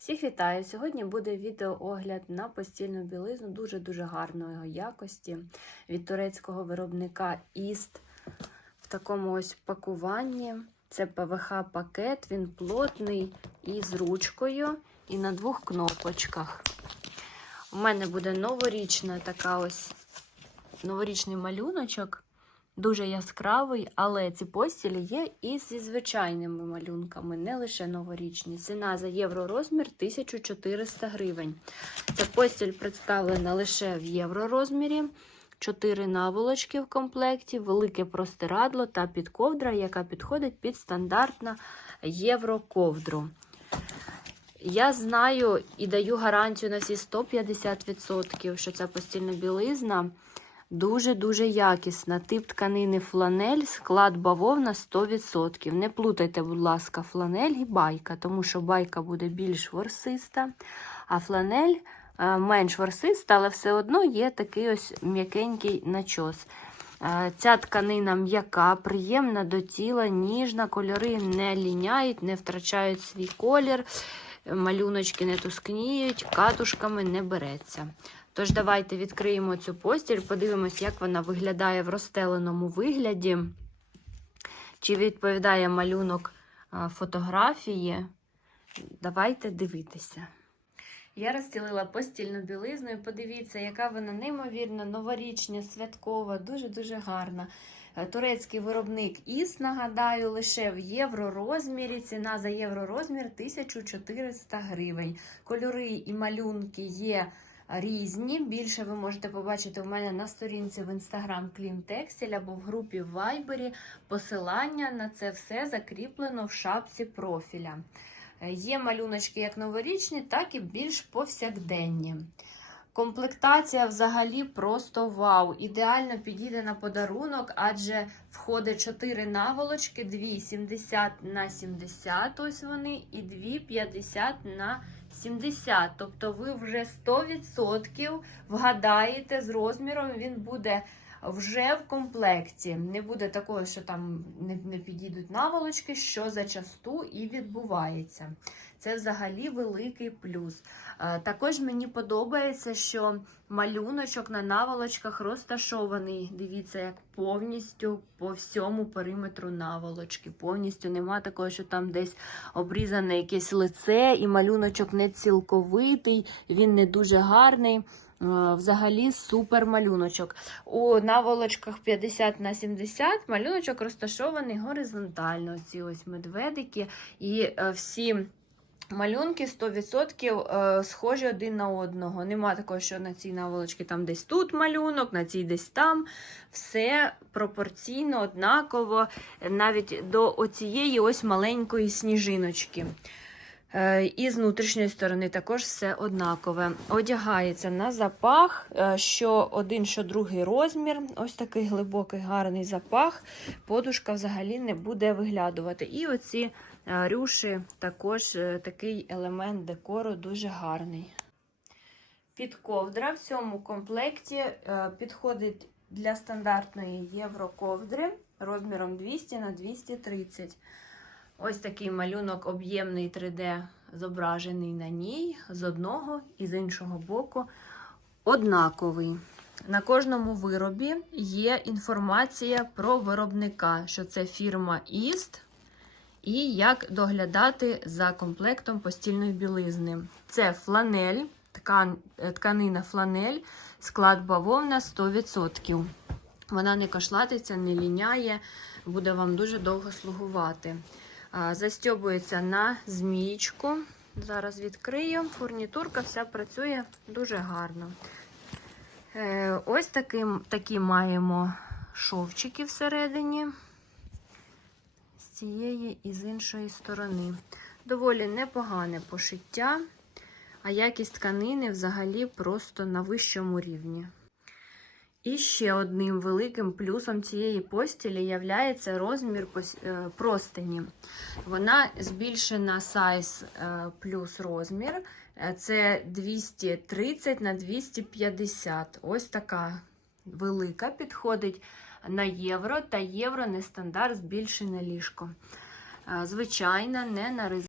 Всіх вітаю! Сьогодні буде відеоогляд на постільну білизну дуже-дуже гарної якості від турецького виробника Іст в такому ось пакуванні. Це ПВХ-пакет, він плотний і з ручкою, і на двох кнопочках. У мене буде новорічна така ось новорічний малюночок. Дуже яскравий, але ці постілі є і зі звичайними малюнками, не лише новорічні. Ціна за євророзмір 1400 гривень. Ця постіль представлена лише в євророзмірі. Чотири наволочки в комплекті, велике простирадло та підковдра, яка підходить під стандартну євроковдру. Я знаю і даю гарантію на всі 150%, що ця постільна білизна дуже-дуже якісна. Тип тканини фланель, склад бавовна 100%. Не плутайте, будь ласка, фланель і байка, тому що байка буде більш ворсиста, а фланель е, менш ворсиста, але все одно є такий ось м'якенький начос. Е, Ця тканина м'яка, приємна до тіла, ніжна, кольори не ліняють, не втрачають свій колір, малюночки не тускніють, катушками не береться. Тож, давайте відкриємо цю постіль, подивимось, як вона виглядає в розстеленому вигляді, чи відповідає малюнок фотографії. Давайте дивитися. Я розділила постільну білизну і подивіться, яка вона неймовірно новорічня, святкова, дуже-дуже гарна. Е, Турецький виробник Іс, нагадаю, лише в євророзмірі. Ціна за євророзмір 1400 гривень. Кольори і малюнки є різні. Більше ви можете побачити у мене на сторінці в інстаграм Клім Текстіль або в групі в Вайбері. Посилання на це все закріплено в шапці профіля. Е, Є малюночки як новорічні, так і більш повсякденні. Комплектація взагалі просто вау. Ідеально підійде на подарунок, адже входить 4 наволочки, 2 70 на 70, ось вони, і 2 50 на 70. Тобто ви вже 100% вгадаєте з розміром, він буде вже в комплекті. Не буде такого, що там не, не підійдуть наволочки, що зачасту і відбувається. Це взагалі великий плюс. Е, Також мені подобається, що малюночок на наволочках розташований. Дивіться, як повністю по всьому периметру наволочки. Повністю нема такого, що там десь обрізане якесь лице, і малюночок не цілковитий, він не дуже гарний. Е, Взагалі супер малюночок. У наволочках 50 на 70 малюночок розташований горизонтально. Ці ось медведики і е, всі. Малюнки 100% е, схожі один на одного. Нема такого, що на цій наволочці там десь тут малюнок, на цій десь там. Все пропорційно, однаково, навіть до оцієї ось маленької сніжиночки. Е, І з внутрішньої сторони також все однакове. Одягається на запах, е, що один, що другий розмір. Ось такий глибокий гарний запах. Подушка взагалі не буде виглядувати. І оці е, рюші також такий елемент декору дуже гарний. Підковдра в цьому комплекті підходить для стандартної євроковдри розміром 200 на 230. Ось такий малюнок об'ємний 3D зображений на ній з одного і з іншого боку однаковий. На кожному виробі є інформація про виробника, що це фірма Іст, і як доглядати за комплектом постільної білизни. Це фланель, ткан, е, тканина фланель, склад бавовна 100%. Вона не кошлатиться, не ліняє, буде вам дуже довго слугувати. Застьобується на змієчку. Зараз відкрию. Фурнітурка вся працює дуже гарно. Е, Ось таким, такі маємо шовчики всередині з цієї і з іншої сторони. Доволі непогане пошиття, а якість тканини взагалі просто на вищому рівні. І ще одним великим плюсом цієї постілі є розмір е, простині. Вона збільшена сайз е, плюс розмір. Е, Це 230 на 250. Ось така велика підходить на євро та євро не стандарт збільшене ліжко. Звичайна, не на.